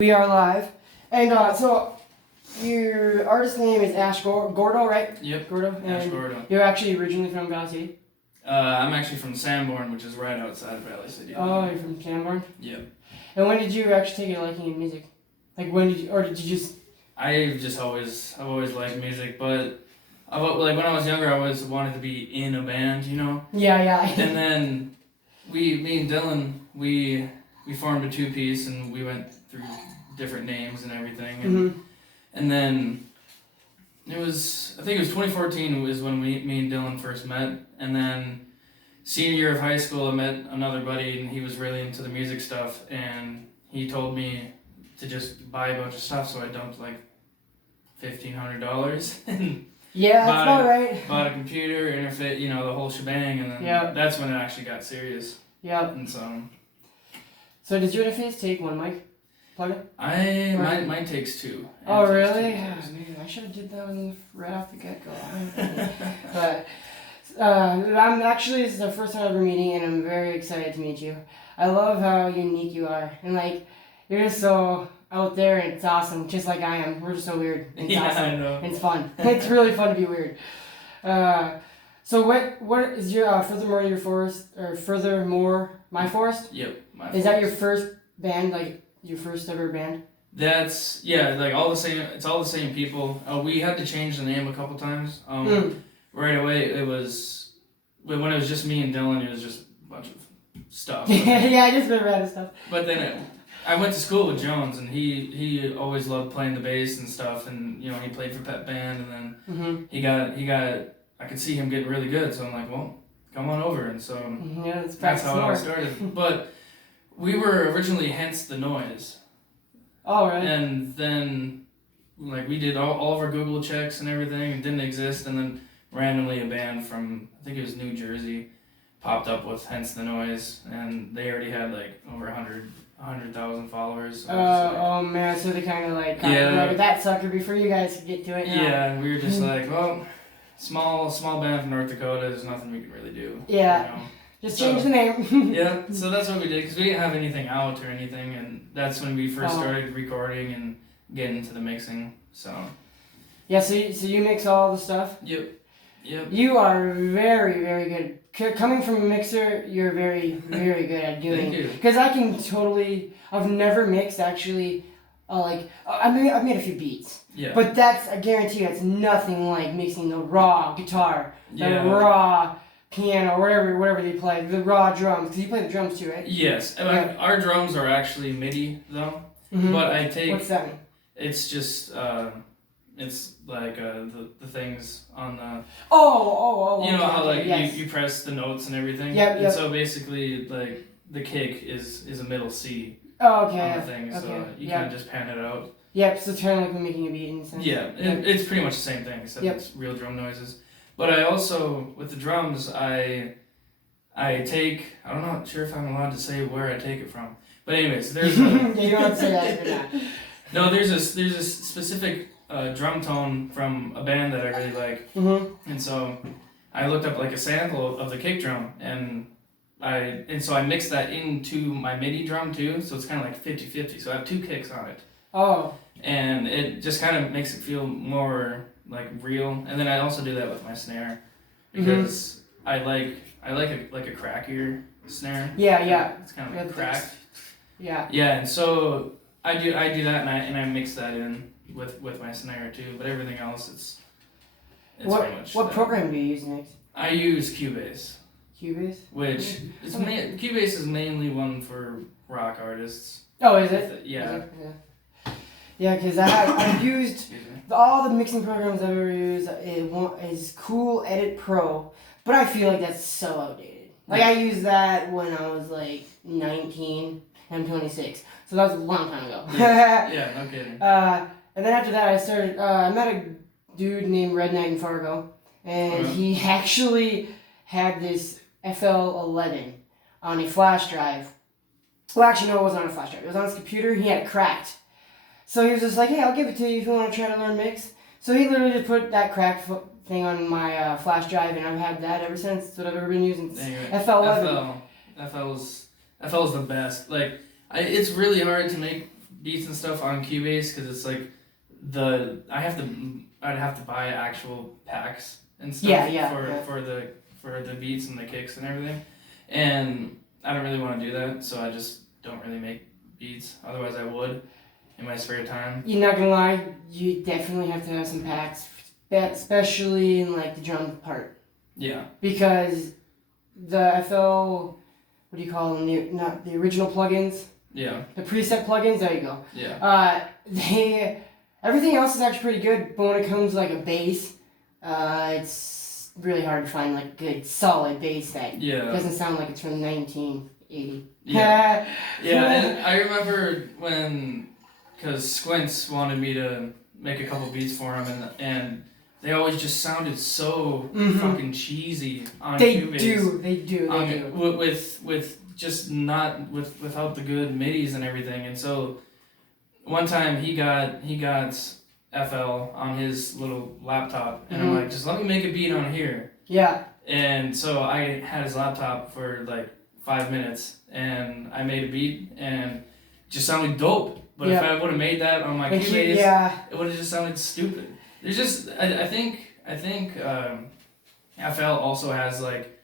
We are live. And so your artist name is Gordo, right? Yep. Gordo. Ash And Gordo. you're actually originally from Valley City? I'm actually from Sanborn, which is right outside of Valley City. Oh, you're from Sanborn? Yep. And when did you actually take a liking in music? Like when did you, or did you just... I've always liked music, but like when I was younger, I always wanted to be in a band, you know? Yeah. And then me and Dylan, we formed a two-piece and we went through different names and everything. And then I think it was 2014 was when me and Dylan first met. And then senior year of high school, I met another buddy and he was really into the music stuff. And he told me to just buy a bunch of stuff, so I dumped like $1,500. Yeah, that's about right. Bought a computer, interface, you know, the whole shebang, and then that's when it actually got serious. Yeah. And So does your interface take one mic? Plug it? Mine takes two. Oh really? I should have did that one right off the get go. But I'm actually, this is the first time ever meeting, and I'm very excited to meet you. I love how unique you are, and like you're just so out there, and it's awesome, just like I am. We're just so weird. It's awesome. I know. It's fun. It's really fun to be weird. So what is your furthermore my forest? Yep. Is that your first band, like your first ever band? That's like all the same. It's all the same people. We had to change the name a couple times. Right away, it was when it was just me and Dylan. It was just a bunch of stuff. Yeah, I just been random stuff. But then I went to school with Jones, and he always loved playing the bass and stuff, and you know he played for Pep Band, and then he got. I could see him getting really good, so I'm like, well, come on over, and so that's how it all started. But we were originally Hence the Noise. Oh right. And then like we did all of our Google checks and everything, it didn't exist, and then randomly a band from I think it was New Jersey popped up with Hence the Noise, and they already had like over 100,000 followers. So oh man, so they kind of like that sucker before you guys could get to it. Yeah, and we were just like, well, small band from North Dakota, there's nothing we can really do. Yeah. You know? Just change the name. Yeah, so that's what we did, because we didn't have anything out or anything, and that's when we first started recording and getting into the mixing, so. Yeah, so you mix all the stuff? Yep. You are very, very good. Coming from a mixer, you're very, very good at doing. Thank you. Because I can totally, I've never mixed actually, I've made a few beats. Yeah. But I guarantee you, it's nothing like mixing the raw guitar, the raw piano, whatever they play, the raw drums. Because you play the drums too, right? Yes. Our drums are actually MIDI though. But I take. What's that mean? It's just it's like the things on the. Oh. You know how like yes. you press the notes and everything. Yep. And so basically like the kick is a middle C. Oh, okay. On the thing, so you kind of just pan it out. Yep. So it's kind of like we're making a beat in a sense. Yeah, it's pretty much the same thing except it's real drum noises. But I also, with the drums, I take, I'm not sure if I'm allowed to say where I take it from. But anyways, there's a... You don't have to say that or not. No, there's a specific drum tone from a band that I really like. And so I looked up like a sample of the kick drum, and so I mixed that into my MIDI drum too, so it's kind of like 50-50. So I have two kicks on it. Oh. And it just kind of makes it feel more like real, and then I also do that with my snare because I like a crackier snare. Yeah. It's kind of like cracked. Yeah. Yeah, and so I do that, and I mix that in with my snare too. But everything else, it's pretty much. What program do you use next? I use Cubase. Cubase. Which Cubase is mainly one for rock artists. Oh, is it? Yeah. Yeah, because I've used all the mixing programs I've ever used. Is Cool Edit Pro, but I feel like that's so outdated. Like I used that when I was like 19. I'm 26, so that was a long time ago. Yeah, no kidding. And then after that, I started. I met a dude named Red Knight in Fargo, and he actually had this FL11 on a flash drive. Well, actually, no, it wasn't on a flash drive. It was on his computer. He had it cracked. So he was just like, hey, I'll give it to you if you want to try to learn mix. So he literally just put that cracked thing on my flash drive, and I've had that ever since. That's what I've ever been using. FL11. FL is the best. Like, it's really hard to make beats and stuff on Cubase because it's like I'd have to buy actual packs and stuff for the beats and the kicks and everything, and I don't really want to do that, so I just don't really make beats. Otherwise, I would in my spare time. You're not gonna lie, you definitely have to have some packs, especially in like the drum part. Yeah. Because the FL, what do you call them? Not the original plugins. Yeah. The preset plugins. There you go. Yeah. Everything else is actually pretty good, but when it comes to like a bass, it's really hard to find like good solid bass that doesn't sound like it's from 1980. Yeah. Yeah, and I remember because Squints wanted me to make a couple beats for him, and they always just sounded so fucking cheesy on Cubase. They do. With just not without the good midis and everything, and so one time he got FL on his little laptop, and I'm like, just let me make a beat on here. Yeah. And so I had his laptop for like 5 minutes, and I made a beat, and it just sounded dope. But if I would have made that on my Cubase, it would have just sounded stupid. There's just I think FL also has like,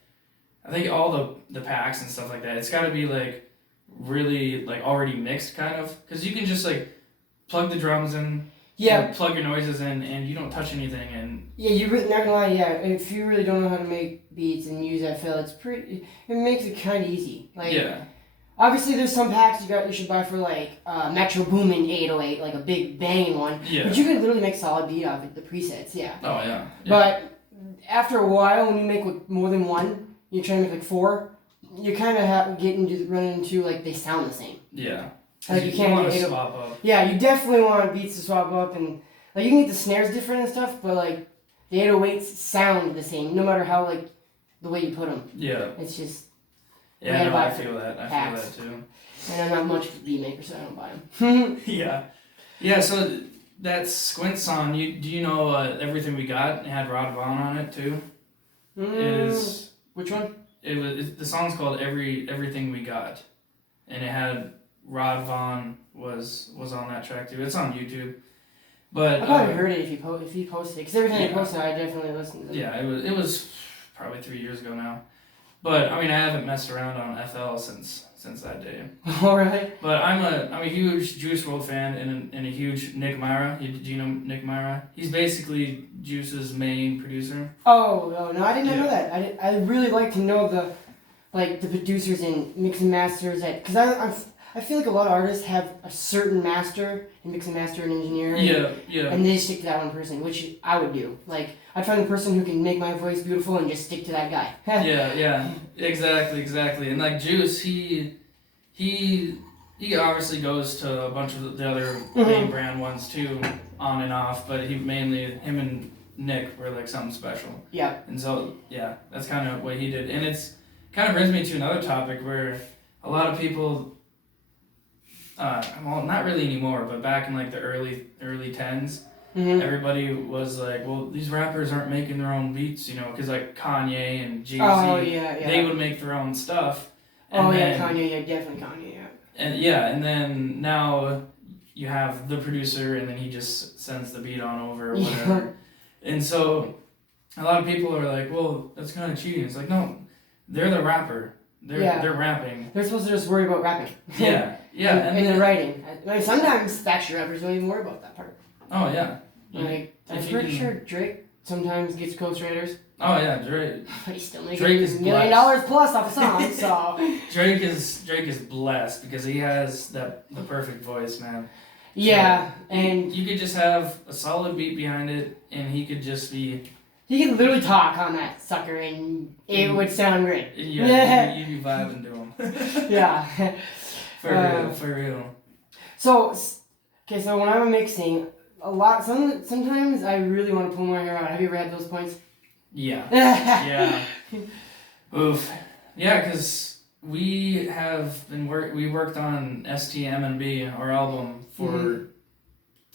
I think all the packs and stuff like that. It's got to be like really like already mixed kind of, because you can just like plug the drums in, plug your noises in, and you don't touch anything. And you're not gonna lie. Yeah, if you really don't know how to make beats and use FL, it makes it kind of easy. Like obviously there's some packs you should buy for like Metro Boomin 808, like a big banging one. Yeah. But you can literally make solid beat off it, the presets. Yeah. Oh yeah. But after a while, when you make with more than one, you're trying to make like 4. You kind of run into like they sound the same. Yeah. Like you can't want to swap up. Yeah, you definitely want beats to swap up, and like you can get the snares different and stuff, but like the 808s sound the same no matter how like the way you put them. Yeah. It's just. Yeah, no, I feel that. I feel that too. And I'm not much of a beat maker, so I don't buy them. Yeah. So that Squint song, do you know Everything We Got? It had Rod Vaughn on it too. Which one? The song's called Everything We Got, and it had Rod Vaughn was on that track too. It's on YouTube. But I probably heard it if you posted it, because everything you posted, I definitely listened to it. Yeah, it was probably 3 years ago now. But I mean, I haven't messed around on FL since that day. All right. But I'm a huge Juice WRLD fan and a huge Nick Myra. Do you know Nick Myra? He's basically Juice's main producer. Oh no, I didn't know that. I really like to know the producers and mix and masters because I feel like a lot of artists have a certain master and mix and master and engineer. And they stick to that one person, which I would do. Like, I'd find the person who can make my voice beautiful and just stick to that guy. Exactly. And like Juice, he obviously goes to a bunch of the other name brand ones too, on and off. But him and Nick were like something special. Yeah. And so that's kind of what he did. And it's kind of brings me to another topic where a lot of people. Well, not really anymore, but back in like the early 10s, everybody was like, well, these rappers aren't making their own beats, because like Kanye and Jay-Z, they would make their own stuff. And Kanye, definitely Kanye, And then now you have the producer, and then he just sends the beat on over or whatever. And so a lot of people are like, well, that's kind of cheating. It's like, no, they're the rapper. They're rapping. They're supposed to just worry about rapping. And the writing. I mean, sometimes actually rappers don't even worry about that part. Oh yeah. Like I'm pretty sure Drake sometimes gets ghostwriters. Oh yeah, Drake. But he's still making $1 million plus off a song. So Drake is blessed because he has the perfect voice, man. Yeah, so and you could just have a solid beat behind it, and he could just be. He could literally talk on that sucker, and it would sound great. Yeah, you'd be vibing to him. Yeah. For real. So when I'm mixing, sometimes I really want to pull my hair out. Have you ever had those points? Yeah. Yeah. Oof. Yeah, because we worked on STM&B, our album, for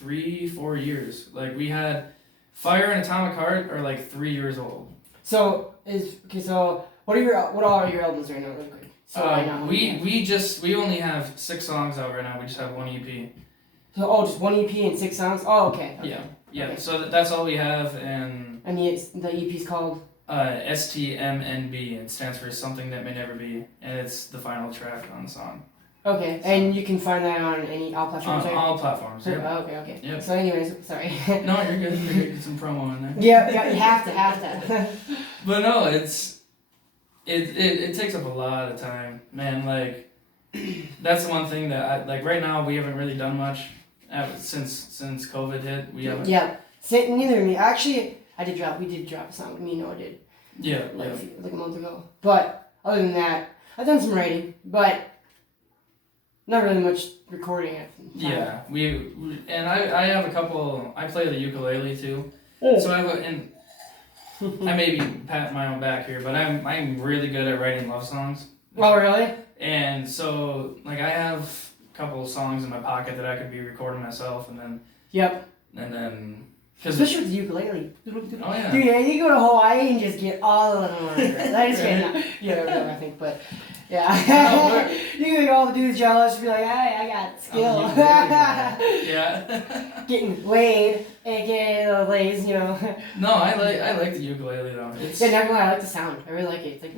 3-4 years. Like, we had Fire and Atomic Heart are like 3 years old. So what are your albums right now, really quick? So we only have 6 songs out right now. We just have one EP. So just one EP and 6 songs. Oh, okay. Yeah. Okay. So that's all we have, and the EP's called STMNB. It stands for Something That May Never Be, and it's the final track on the song. Okay, So, and you can find that on all platforms. On all platforms. Oh, Yeah. okay. Yep. So, anyways, sorry. No, you're good. You're good. Get some promo in there. Yeah, you have to. But no, it takes up a lot of time, man. Like, that's the one thing that I like. Right now, we haven't really done much since COVID hit. We haven't. Yeah, neither of me. Actually, we did drop a song. Me and Noah did. Yeah. Like a month ago. But other than that, I've done some writing, but not really much recording it. Yeah, I have a couple. I play the ukulele too, so and I may be patting my own back here, but I'm really good at writing love songs. Oh, really? And so like I have a couple songs in my pocket that I could be recording myself, and then. Yep. And then. Especially with the ukulele. Oh yeah. Dude, you go to Hawaii and just get all of them. That is kidding. Yeah, I think, but yeah. You can make all the dudes jealous and be like, hey, I got skill. Yeah. Getting laid, aka lays, you know. No, I like the ukulele though. It's, yeah, never mind. I like the sound. I really like it. It's like.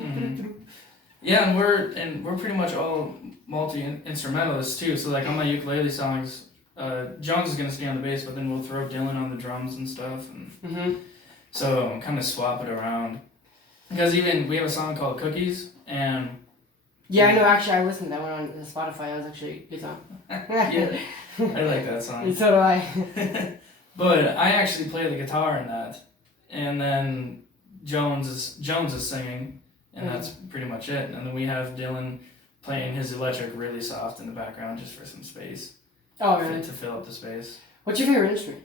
Yeah, and we're pretty much all multi-instrumentalists too. So like on my ukulele songs. Jones is gonna stay on the bass, but then we'll throw Dylan on the drums and stuff, and so kind of swap it around. Because even we have a song called Cookies, and yeah, I know. Actually, I listened to that one on Spotify. That was actually a good song. Yeah, I like that song. And so do I. But I actually play the guitar in that, and then Jones is singing, and that's pretty much it. And then we have Dylan playing his electric really soft in the background just for some space. Oh, really? To fill up the space. What's your favorite instrument?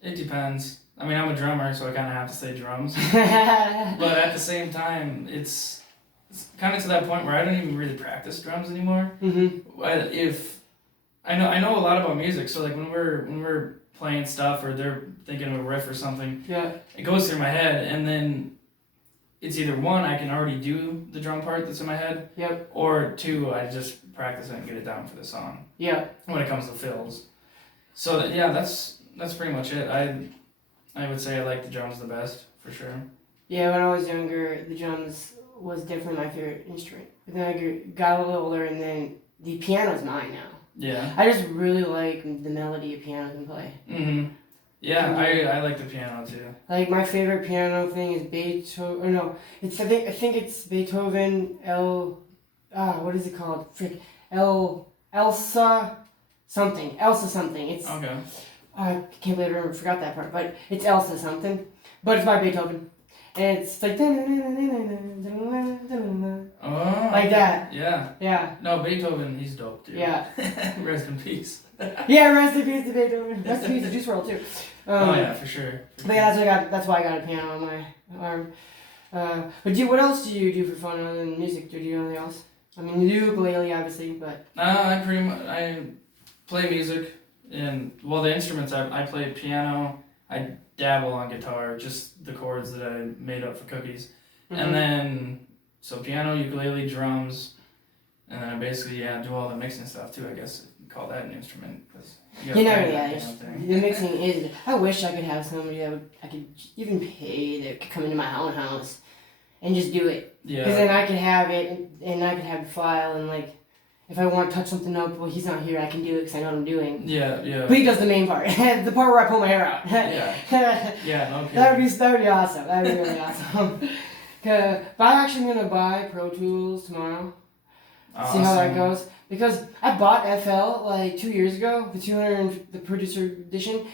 It depends. I mean, I'm a drummer, so I kind of have to say drums. But at the same time, it's kind of to that point where I don't even really practice drums anymore. If I know a lot about music, so like when we're playing stuff or they're thinking of a riff or something, it goes through my head, and then it's either one, I can already do the drum part that's in my head, or two, I just practice it and get it down for the song. Yeah. When it comes to fills. So that's pretty much it. I would say I like the drums the best, for sure. Yeah, when I was younger, the drums was definitely my favorite instrument. But then I got a little older, and then the piano's mine now. Yeah. I just really like the melody a piano can play. Yeah, I like the piano too. Like my favorite piano thing is Beethoven. Or no, I think it's Beethoven what is it called? Elsa something. It's okay. I can't believe I forgot that part, but it's Elsa something. But it's by Beethoven, and it's like like that. Yeah. No, Beethoven, he's dope too. Yeah. Rest in peace. Yeah, rest in peace to Beethoven. Rest in peace to Juice WRLD too. Oh yeah, for sure. But yeah, that's why I got a piano on my arm. But what else do you do for fun other than music? Do you do anything else? I mean, you do ukulele, obviously, but. I play music, and the instruments I play piano. I dabble on guitar, just the chords that I made up for Cookies, and then so piano, ukulele, drums, and then I basically do all the mixing stuff too. I guess you call that an instrument because the mixing is. I wish I could have somebody that I could even pay that could come into my own house and just do it. Yeah. Because then I could have it and I could have the file and like. If I want to touch something up, well, he's not here, I can do it because I know what I'm doing. Yeah. But he does the main part. The part where I pull my hair out. Yeah, okay. That would be awesome. That would be really awesome. But I'm actually going to buy Pro Tools tomorrow. Awesome. See how that goes. Because I bought FL like 2 years ago, the producer edition,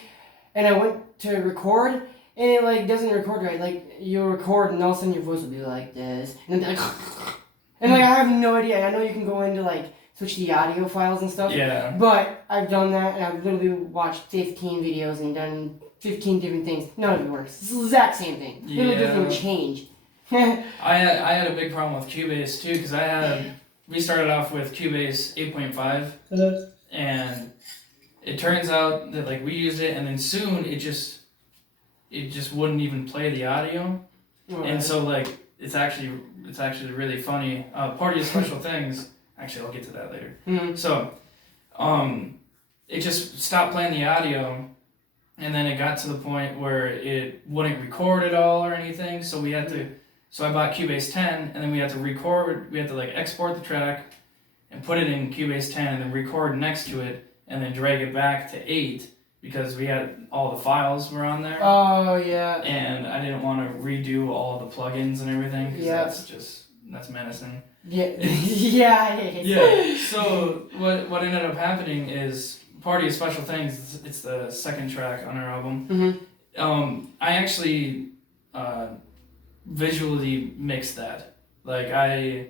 and I went to record, and it like doesn't record right. Like you'll record and all of a sudden your voice will be like this, and then be like, and like I have no idea. I know you can go into like switch the audio files and stuff. Yeah. But I've done that, and I've literally watched 15 videos and done 15 different things. None of it works. It's the exact same thing. Yeah. It doesn't change. I had a big problem with Cubase too, because we started off with Cubase 8.5, and it turns out that like we used it, and then soon it just wouldn't even play the audio, and so like it's actually really funny. Part of your special things. Actually, I'll get to that later. So, it just stopped playing the audio, and then it got to the point where it wouldn't record at all or anything. So we had to. So I bought Cubase 10, and then we had to record. We had to like export the track, and put it in Cubase 10, and then record next to it, and then drag it back to 8 because we had all the files were on there. Oh yeah. And I didn't want to redo all the plugins and everything because that's menacing. Yeah. Yeah. Yeah. So what ended up happening is Party of Special Things. It's the second track on our album. I actually visually mixed that. Like I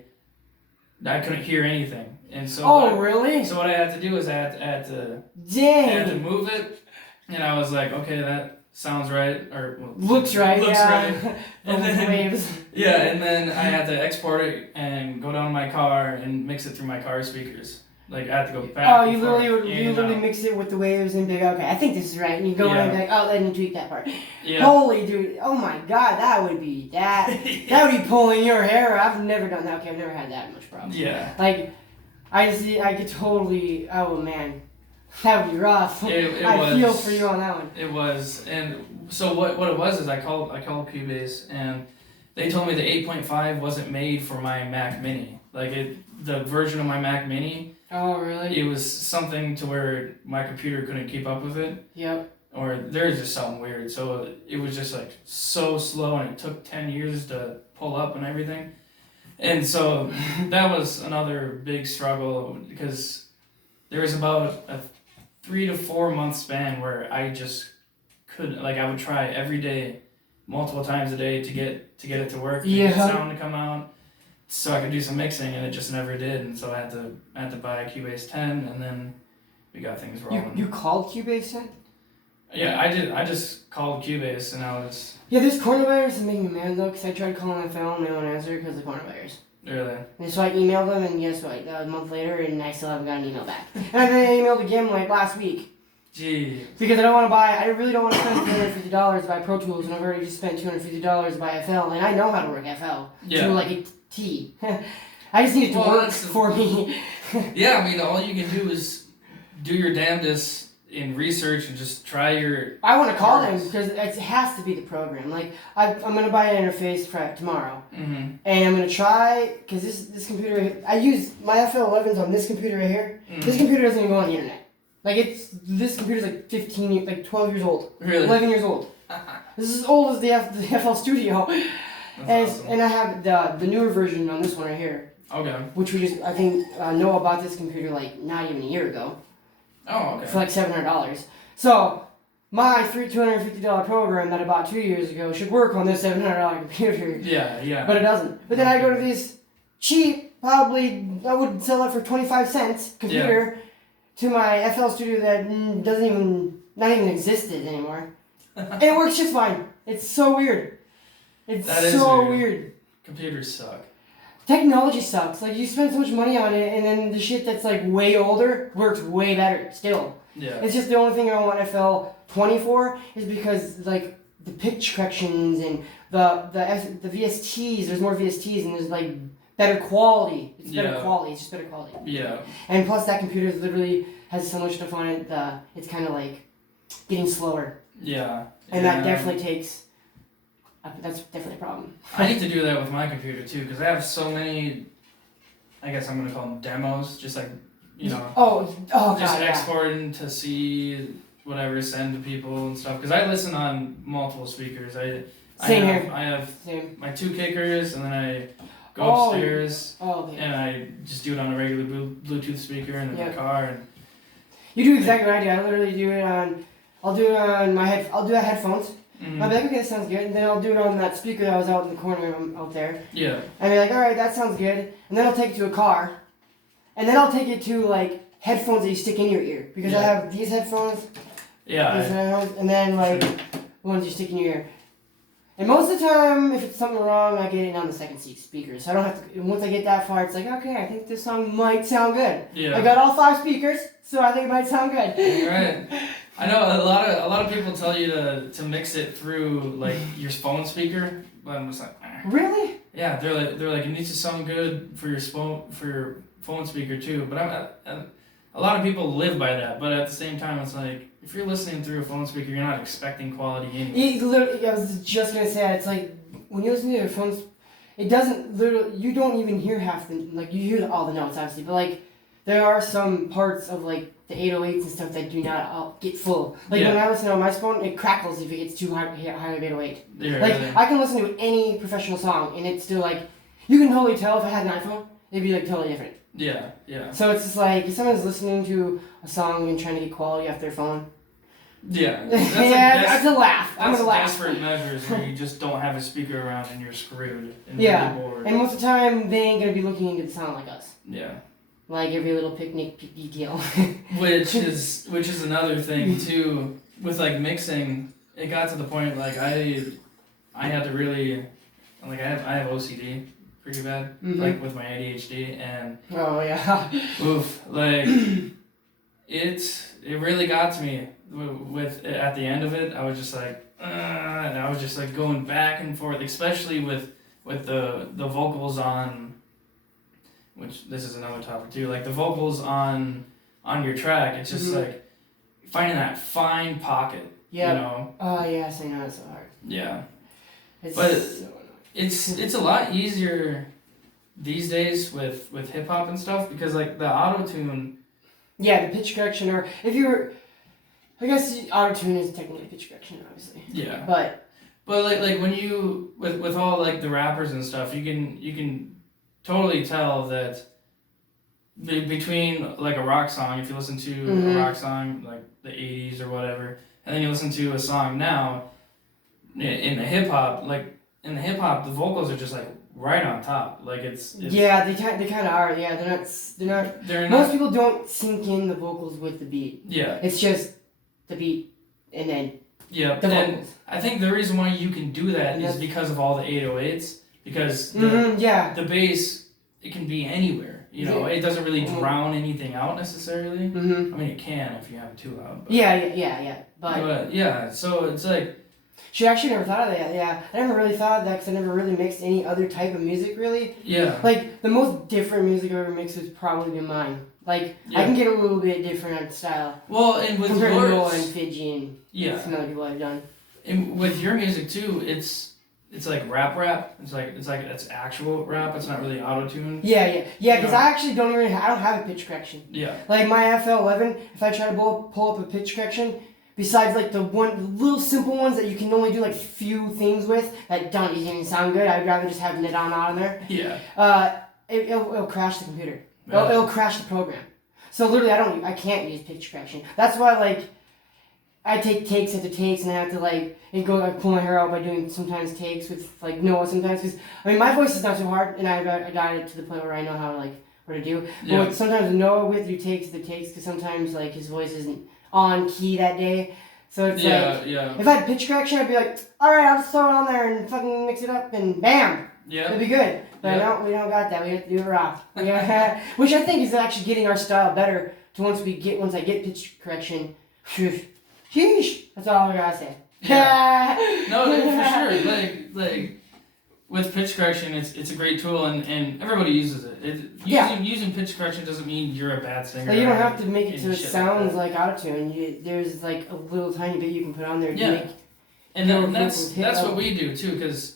couldn't hear anything, and so really? So what I had to do is I had to move it, and I was like, okay, that sounds right, or looks right. Right. And then waves. Yeah, and then I had to export it and go down to my car and mix it through my car speakers. Like I had to go back. Oh, you literally mix it with the waves and be like, okay, I think this is right, and you go in and be like, oh, let me tweak that part. Yeah. Holy dude! Oh my God, that would be that would be pulling your hair. I've never done that. Okay, I've never had that much problem. Yeah. Like, I could totally. Oh man, that would be rough. I feel for you on that one. It was, and so what it was is I called Cubase, and they told me the 8.5 wasn't made for my Mac Mini. Like the version of my Mac Mini. Oh really? It was something to where my computer couldn't keep up with it. Yep. Or there's just something weird. So it was just like so slow, and it took 10 years to pull up and everything. And so that was another big struggle because there was about a 3 to 4 month span where I just couldn't, like I would try every day, multiple times a day to get it to work, to get sound to come out, so I could do some mixing, and it just never did. And so I had to buy a Cubase 10, and then we got things rolling. You called Cubase 10? Yeah, I did. I just called Cubase, and I was... Yeah, this coronavirus is making me mad, though, because I tried calling my phone, and they won't answer because of the coronavirus. Really? And so I emailed them, and guess what? That was a month later, and I still haven't got an email back. And then I emailed again, like, last week. Gee. Because I really don't want to spend $250 to buy Pro Tools, and I've already just spent $250 to buy FL, and I know how to work FL. Yeah. To, like, a T. I just need it to work for me. Yeah, I mean, all you can do is do your damnedest in research and just try your... I want to call them because it has to be the program. Like, I'm going to buy an interface for tomorrow. Mm-hmm. And I'm going to try, because this computer, I use my FL11s on this computer right here. Mm-hmm. This computer doesn't even go on the internet. Like, this computer's like 12 years old. Really? 11 years old. This is as old as the FL Studio. That's awesome. And I have the newer version on this one right here. Okay. Which we just, I think, Noah bought this computer like not even a year ago. Oh, okay. For like $700. So, my $250 program that I bought 2 years ago should work on this $700 computer. Yeah. But it doesn't. But then I go to this cheap, probably, I would sell it for 25 cents computer to my FL Studio that not even existed anymore. And it works just fine. It's so weird. That is so weird. Computers suck. Technology sucks. Like, you spend so much money on it, and then the shit that's, like, way older works way better still. Yeah. It's just the only thing I want FL 20 for is because, like, the pitch corrections and the VSTs, there's more VSTs, and there's, like, better quality. It's better quality. It's just better quality. Yeah. And plus, that computer literally has so much stuff on it, it's kind of, like, getting slower. Yeah. And that definitely takes... That's definitely a problem. I need to do that with my computer too, because I have so many, I guess I'm going to call them demos, just like, you know, just exporting to see whatever, send to people and stuff, because I listen on multiple speakers. I have my 2 kickers, and then I go upstairs, and I just do it on a regular Bluetooth speaker in the car. And you do exactly what I do. I literally do it on, I'll do that headphones. Mm-hmm. I'll be like, okay, that sounds good. And then I'll do it on that speaker that was out in the corner out there. Yeah. And be like, all right, that sounds good. And then I'll take it to a car. And then I'll take it to, like, headphones that you stick in your ear. Because I have these headphones. Yeah. These headphones, and then, like, the ones you stick in your ear. And most of the time, if it's something wrong, I get it on the second seat speaker. So I don't have to, once I get that far, it's like, okay, I think this song might sound good. Yeah. I got all 5 speakers, so I think it might sound good. Right. I know a lot of people tell you to mix it through like your phone speaker, but I'm just like, Really? Yeah, they're like it needs to sound good for your phone speaker too. But a a lot of people live by that, but at the same time, it's like if you're listening through a phone speaker, you're not expecting quality anyway. I was just gonna say that. It's like when you listen to your phones, it doesn't literally. You don't even hear half the like. You hear all the notes obviously, but like there are some parts of like the 808s and stuff that do not all get full. Like when I listen on my phone, it crackles if it gets too high of 808. Yeah, like really. I can listen to any professional song and it's still like you can totally tell if I had an iPhone, it'd be like totally different. Yeah, yeah. So it's just like if someone's listening to a song and trying to get quality off their phone. Yeah, that's a laugh. I'm gonna laugh. Desperate measures where you just don't have a speaker around and you're screwed and Yeah, really bored. and most of the time they ain't gonna be looking into the sound like us. Yeah. Like every little picnic detail. which is another thing too with like mixing. It got to the point like I had to really like I have OCD pretty bad like with my ADHD and oh yeah. oof like it really got to me with at the end of it. I was just like and I was just like going back and forth, especially with the vocals on, which this is another topic too, like the vocals on your track. It's just like finding that fine pocket. Yeah. You know. Oh yes, I know it's so hard. Yeah. It's But so it's a lot easier these days with hip hop and stuff because like the auto tune. Yeah, the pitch correction, or if you're, I guess auto tune is technically pitch correction, obviously. Yeah. But like when you with all like the rappers and stuff, you can totally tell that between like a rock song, if you listen to a rock song like the 80s or whatever, and then you listen to a song now in the hip hop, the vocals are just like right on top. Like it's yeah, they kind of are. Yeah, they're not. Most people don't sink in the vocals with the beat. Yeah. It's just the beat and then yeah. the vocals. I think the reason why you can do that is because of all the 808s. Because the bass, it can be anywhere. You know, it doesn't really drown anything out necessarily. I mean, it can if you have it too loud. But, yeah. But yeah, so it's like. She actually never thought of that. Yeah, I never really thought of that because I never really mixed any other type of music really. Yeah. Like the most different music I've ever mixed would probably be mine. Like I can get a little bit different on style. Well, and with compared yours, to Noah and Fidji and some other people I've done. And with your music too, it's like rap. It's like it's actual rap. It's not really auto tune. Yeah. Because I actually don't have a pitch correction. Yeah. Like my FL11, if I try to pull up a pitch correction, besides like the little simple ones that you can only do like few things with that don't even sound good, I'd rather just have it on there. Yeah. It'll crash the computer. It'll crash the program. So literally, I can't use pitch correction. That's why like I take takes after takes, and I have to I pull my hair out by doing sometimes takes with like Noah sometimes, because I mean my voice is not so hard, and I got it to the point where I know how what to do. Yeah. But sometimes Noah with you takes because sometimes like his voice isn't on key that day, so it's if I had pitch correction, I'd be like, all right, I'll just throw it on there and fucking mix it up, and bam, it'd be good. But no, we don't got that. We have to do it raw. Which I think is actually getting our style better. To once I get pitch correction. Sheesh. That's all I gotta say. Yeah. No, for sure. Like with pitch correction, it's a great tool, and everybody uses it. Using pitch correction doesn't mean you're a bad singer. You don't have to make it so it sounds like autotune. There's like a little tiny bit you can put on there to make. And then that's what we do too, because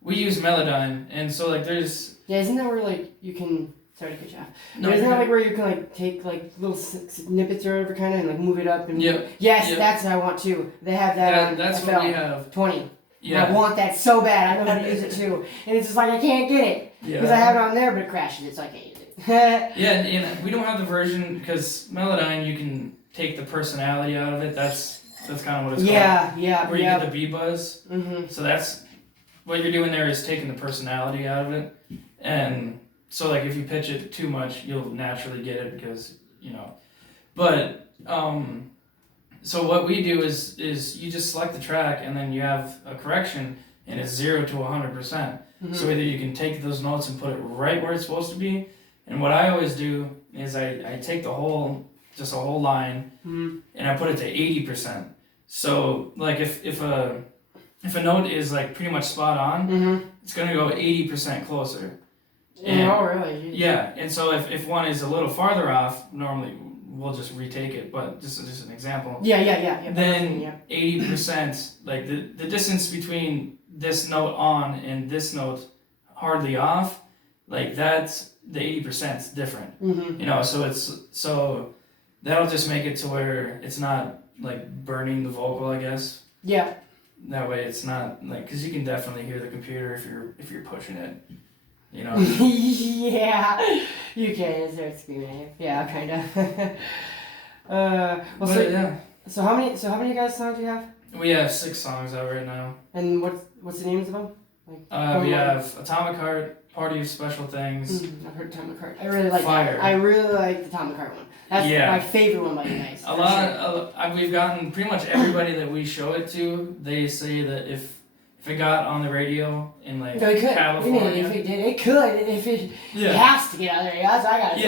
we use Melodyne, and so like there's. Yeah, isn't that where like you can? Sorry to cut you off. No, isn't that like where you can like take like little snippets or whatever kind of and like move it up and that's what I want too. They have that on that's FL what we have. 20. Yeah. And I want that so bad. I know how to use it too, and it's just like I can't get it because I have it on there, but it crashes it, so I can't use it. And we don't have the version because Melodyne, you can take the personality out of it. That's kind of what it's called. Yeah. Where you get the B buzz. So that's what you're doing there is taking the personality out of it, and so like if you pitch it too much, you'll naturally get it because But so what we do is you just select the track and then you have a correction and it's 0 to 100%. So either you can take those notes and put it right where it's supposed to be, and what I always do is I take a whole line and I put it to 80%. So like if a note is like pretty much spot on, it's gonna go 80% closer. And, oh really? Yeah, and so if one is a little farther off, normally we'll just retake it, but just an example. Yeah. Then 80%, like the distance between this note on and this note hardly off, like that's the 80% is different. You know, so that'll just make it to where it's not like burning the vocal, I guess. Yeah. That way it's not like, because you can definitely hear the computer if you're pushing it, you know. Yeah, you can start screaming. Yeah, kind of. So how many guys songs do you have? We have 6 songs out right now. And what's the names of them? Like we have Atomic Heart, Party of Special Things. I've heard Atomic Heart. I really like Fire. that. I really like the Atomic Heart one. That's my favorite one by you guys. We've gotten pretty much everybody that we show it to. They say that if it got on the radio in like California, if it did, it could. If it has to get out there, that's what I gotta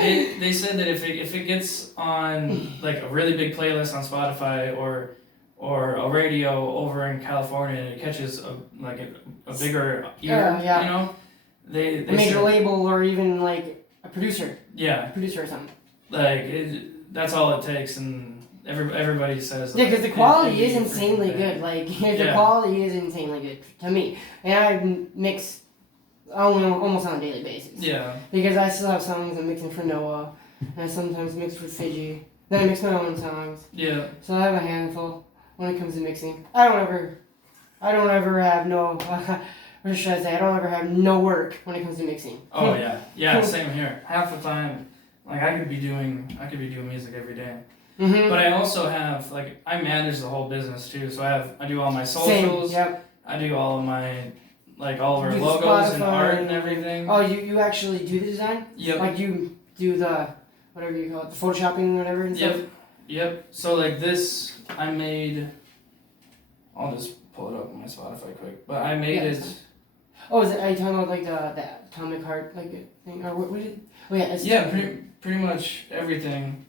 say. They said that if it gets on like a really big playlist on Spotify or a radio over in California and it catches a bigger ear, you know, they a major label or even like a producer. Yeah. A producer or something. Like that's all it takes, and everybody says. Yeah, because the quality is insanely good. Like the quality is insanely good to me, and I mix almost on a daily basis. Yeah. Because I still have songs I'm mixing for Noah, and I sometimes mix for Fiji. Then I mix my own songs. Yeah. So I have a handful when it comes to mixing. I don't ever have no. What should I say? I don't ever have no work when it comes to mixing. Oh yeah, same here. Half the time, like I could be doing music every day. But I also have I manage the whole business too. So I do all my socials. Same. Yep. I do all of my all of our logos and art and everything. Oh, you actually do the design? Yep. Like you do the whatever you call it, the photoshopping and whatever and stuff? Yep. So like this, I made. I'll just pull it up on my Spotify quick. But I made it. Oh, are you talking about like the Atomic Heart thing or what did? Oh yeah. Yeah, pretty much everything.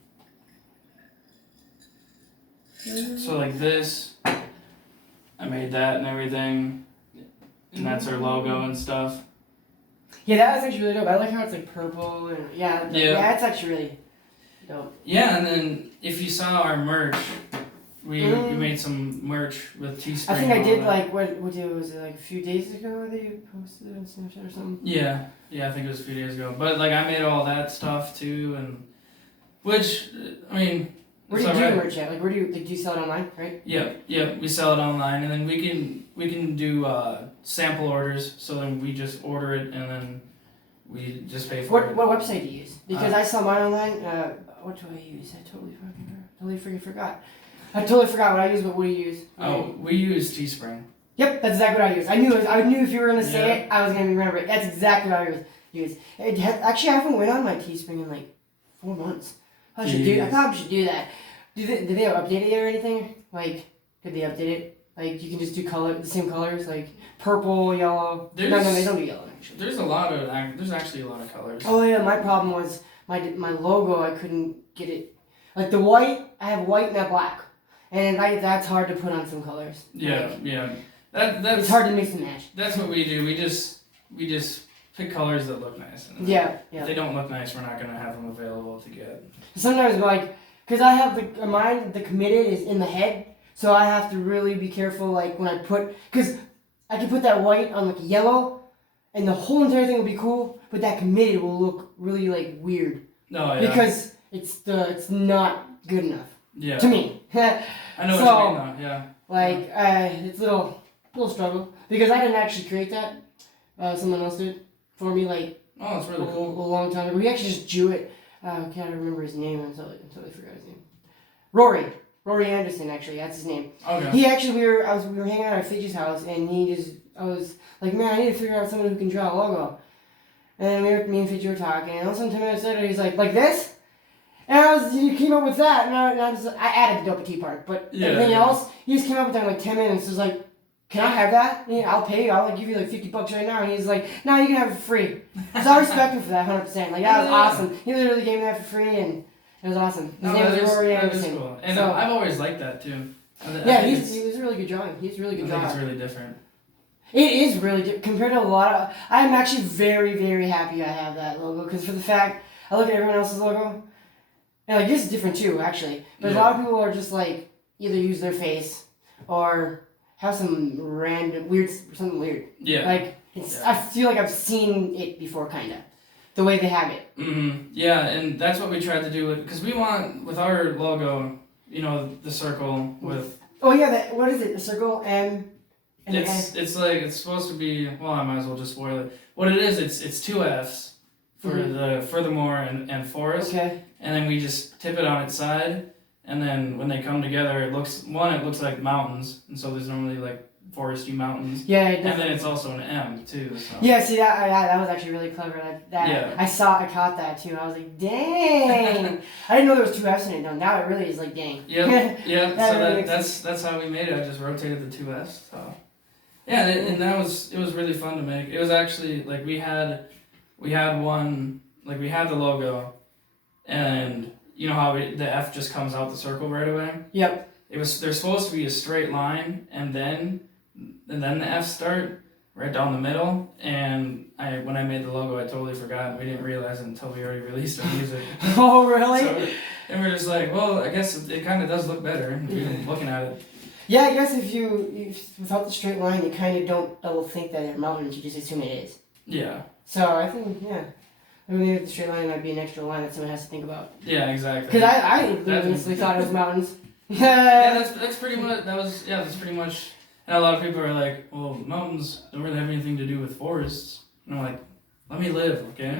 So like this, I made that and everything, and that's our logo and stuff. Yeah, that was actually really dope. I like how it's like purple and yeah, it's actually really dope. Yeah, and then if you saw our merch, we made some merch with Teespring. I think I did what day was it, like a few days ago that you posted it on Snapchat or something? Yeah, I think it was a few days ago. But I made all that stuff too, and which I mean. Where do you do merch at? Where do you sell it online, right? Yep. We sell it online, and then we can do sample orders. So then we just order it, and then we just pay for it. What website do you use? Because I saw mine online. What do I use? I totally forgot. I totally forgot what I use. But what do you use? We use Teespring. Yep, that's exactly what I use. I knew if you were gonna say it, I was gonna remember it. That's exactly what I use. Actually, I haven't went on my Teespring in like 4 months. I probably should do that. Did they update it or anything? Did they update it? You can just do the same colors, like purple, yellow. No, they don't do yellow actually. There's actually a lot of colors. Oh yeah, my problem was my logo. I couldn't get it. Like the white, I have white and black, and that's hard to put on some colors. Yeah. That's it's hard to mix and match. That's what we do. We just pick colors that look nice. And if they don't look nice, we're not gonna have them available to get. Sometimes because I have the committed is in the head, so I have to really be careful when I because I can put that white on yellow, and the whole entire thing will be cool, but that committed will look really weird. No, yeah. Because it's not good enough. Yeah. To me. I know what you mean though. Yeah. It's a little struggle because I didn't actually create that. Someone else did for me Oh, it's really cool. A long time ago. We actually just drew it. I can't remember his name until I forgot his name. Rory Anderson, actually, that's his name. Okay. He actually, we were hanging out at Fiji's house, and I was like, man, I need to figure out someone who can draw a logo. And then me and Fiji were talking, and all of a sudden 10 minutes later, he's like this? And he came up with that, and I added the dopey part, but everything else, he just came up with that in 10 minutes. It was like, can I have that? Yeah, I'll pay you. I'll give you $50 right now. And he's like, no, you can have it for free. So I respect him for that 100%. That was awesome. He literally gave me that for free, and it was awesome. His name was Rory Anderson. Cool. And I've always liked that too. He was a really good drawing. He's a really good drawing. It's really different. It is really different compared to a lot of. I'm actually very, very happy I have that logo because for the fact I look at everyone else's logo, And like this is different too, actually. But a lot of people are just like either use their face or have some random something weird. Yeah. Like I feel like I've seen it before, kind of the way they have it. Mm-hmm. Yeah, and that's what we tried to do because we want with our logo, you know, the circle with. Oh yeah, what is it? A circle M. And it's like it's supposed to be. Well, I might as well just spoil it. What it is, it's two F's for the furthermore and forest. Okay. And then we just tip it on its side, and then when they come together, it looks like mountains, and so there's normally like foresty mountains. Yeah. And then it's also an M too. So. Yeah. See that was actually really clever. That I caught that too. I was like, dang! I didn't know there was two F's in it. No, now it really is like, dang. Yep. Yep. That's how we made it. I just rotated the two F's. So. Yeah, and it was really fun to make. It was actually like we had one, like we had the logo, and you know how the F just comes out the circle right away. Yep. There's supposed to be a straight line, and then the F start right down the middle. And when I made the logo, I totally forgot. We didn't realize it until we already released our music. Oh really? So, and we're just like, well, I guess it kind of does look better looking at it. Yeah, I guess if you without the straight line, you kind of don't double think that they're mountains. You just assume it is. Yeah. So I think maybe the straight line might be an extra line that someone has to think about. Yeah, exactly. Because I honestly thought it was mountains. Yeah, that's pretty much that's pretty much. And a lot of people are like, well, mountains don't really have anything to do with forests. And I'm like, let me live, okay?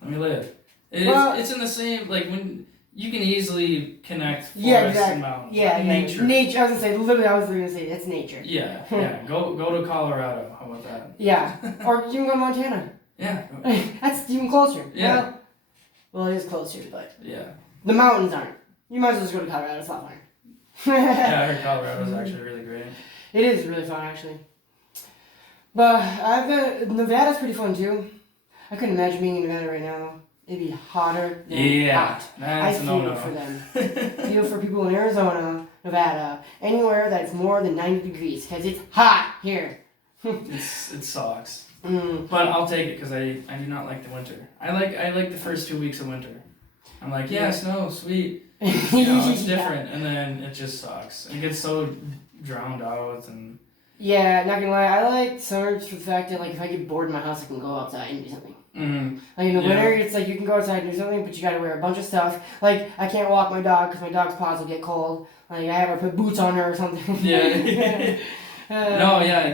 Let me live. It's in the same like when. You can easily connect forests and mountains. Yeah, nature. Nature. I was gonna say literally. I was gonna say that's nature. Yeah, yeah. Go to Colorado. How about that? Yeah, or you can go to Montana. Yeah. That's even closer. Yeah. Well, it is closer, but yeah. The mountains aren't. You might as well just go to Colorado. It's a lot fun. Yeah, I heard Colorado is actually really great. It is really fun, actually. But Nevada's pretty fun too. I couldn't imagine being in Nevada right now. It'd be hotter than hot. That's I feel for them. Feel for people in Arizona, Nevada, anywhere that's more than 90 degrees, because it's hot here. It sucks. Mm. But I'll take it because I do not like the winter. I like the first 2 weeks of winter. I'm like, yeah, snow, sweet. It's different, and then it just sucks. It gets so drowned out and. Yeah, not gonna lie, I like summer for the fact that like if I get bored in my house, I can go outside and do something. Mm-hmm. Like in the winter, it's like you can go outside and do something, but you gotta wear a bunch of stuff. Like I can't walk my dog because my dog's paws will get cold. Like I have to put boots on her or something. Yeah. No, yeah.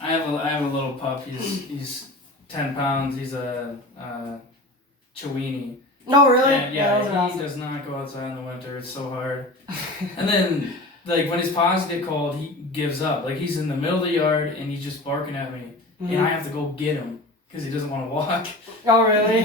I have a little pup. He's 10 pounds. He's a Chiweenie. No, really? And, he does not go outside in the winter. It's so hard. And then like when his paws get cold, he gives up. Like he's in the middle of the yard and he's just barking at me, and I have to go get him. Because he doesn't want to walk. Oh, really?